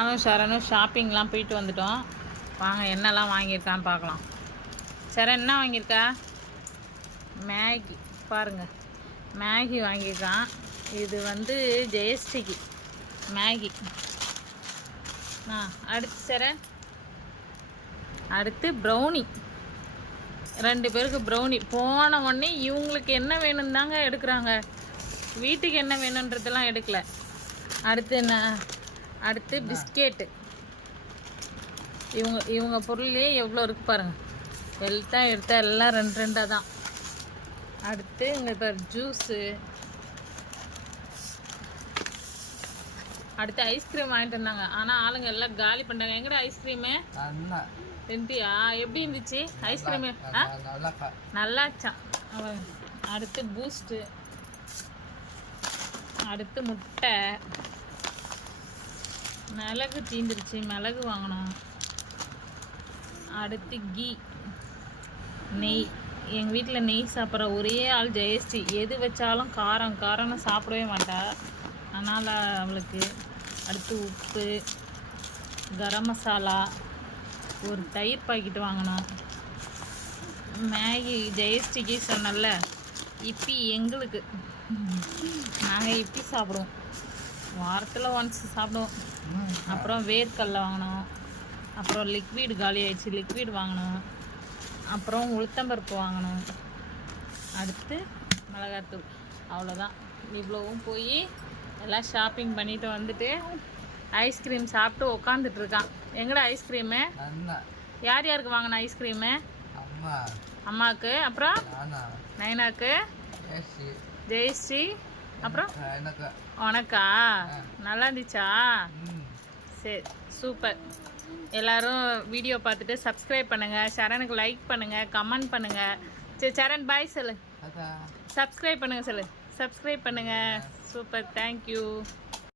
நானும் சரணும் ஷாப்பிங்லாம் போயிட்டு வந்துட்டோம். வாங்க என்னெல்லாம் வாங்கியிருக்கான்னு பார்க்கலாம். சரண் என்ன வாங்கியிருக்கா? மேகி பாருங்கள், மேகி வாங்கியிருக்கான். இது வந்து ஜெயஸ்ரீக்கு மேகி. அடுத்து சரண், அடுத்து ப்ரௌனி. 2 பேருக்கு ப்ரௌனி. போன உடனே இவங்களுக்கு என்ன வேணும்னு தாங்க எடுக்கிறாங்க, வீட்டுக்கு என்ன வேணுன்றதெல்லாம் எடுக்கலை. அடுத்து என்ன? அடுத்து பிஸ்கெட்டு. இவங்க பொருள்லேயே எவ்வளோ இருக்குது பாருங்கள். எடுத்தா எல்லாம் 2 தான். அடுத்து இங்கே இப்போ ஜூஸு. அடுத்து ஐஸ்கிரீம் வாங்கிட்டு இருந்தாங்க, ஆனால் ஆளுங்க எல்லாம் காலி பண்ணாங்க. எங்கடா ஐஸ்கிரீமு? தின்ட்டியா? எப்படி இருந்துச்சு ஐஸ்கிரீமு? நல்லாச்சான். அடுத்து பூஸ்ட்டு. அடுத்து முட்டை. மிளகு தீந்துருச்சு, மிளகு வாங்கினோம். அடுத்து கீ, நெய். எங்கள் வீட்டில் நெய் சாப்பிட்ற ஒரே ஆள் ஜெயஸ்ரீ. எது வச்சாலும் காரம்னு சாப்பிடவே மாட்டா, அதனால் அவளுக்கு. அடுத்து உப்பு, கரம் மசாலா, ஒரு தயிர் பாக்கெட்டு வாங்கினோம். மேகி ஜெயஸ்ரீக்கு சொன்னல, இப்பி எங்களுக்கு. நாங்கள் இப்பி சாப்பிடுவோம், வாரத்தில் ஒன்ஸ் சாப்பிடுவோம். அப்புறம் வேர்க்கடலை வாங்கினோம். அப்புறம் லிக்விட் காலி ஆயிடுச்சு, லிக்விட் வாங்கினோம். அப்புறம் உளுத்தம்பருப்பு வாங்கினோம். அடுத்து மிளகாத்தூள். அவ்வளோதான். இவ்வளோவும் போய் எல்லாம் ஷாப்பிங் பண்ணிட்டு வந்துட்டு ஐஸ்கிரீம் சாப்பிட்டு உக்காந்துட்ருக்கான். எங்கடா ஐஸ்கிரீமு? யார் யாருக்கு வாங்கின ஐஸ்கிரீமு? அம்மாவுக்கு, அப்புறம் நயனாக்கு, ஜெயஸ்ரீ, அப்புறம் உனக்கா? நல்லா இருந்துச்சா? சரி, சூப்பர். எல்லோரும் வீடியோ பார்த்துட்டு சப்ஸ்கிரைப் பண்ணுங்கள், சரணுக்கு லைக் பண்ணுங்கள், கமெண்ட் பண்ணுங்கள். சரி சரண் பாய் சொல்லு. சப்ஸ்கிரைப் பண்ணுங்கள் சொல்லு. சப்ஸ்கிரைப் பண்ணுங்கள். Super, thank you.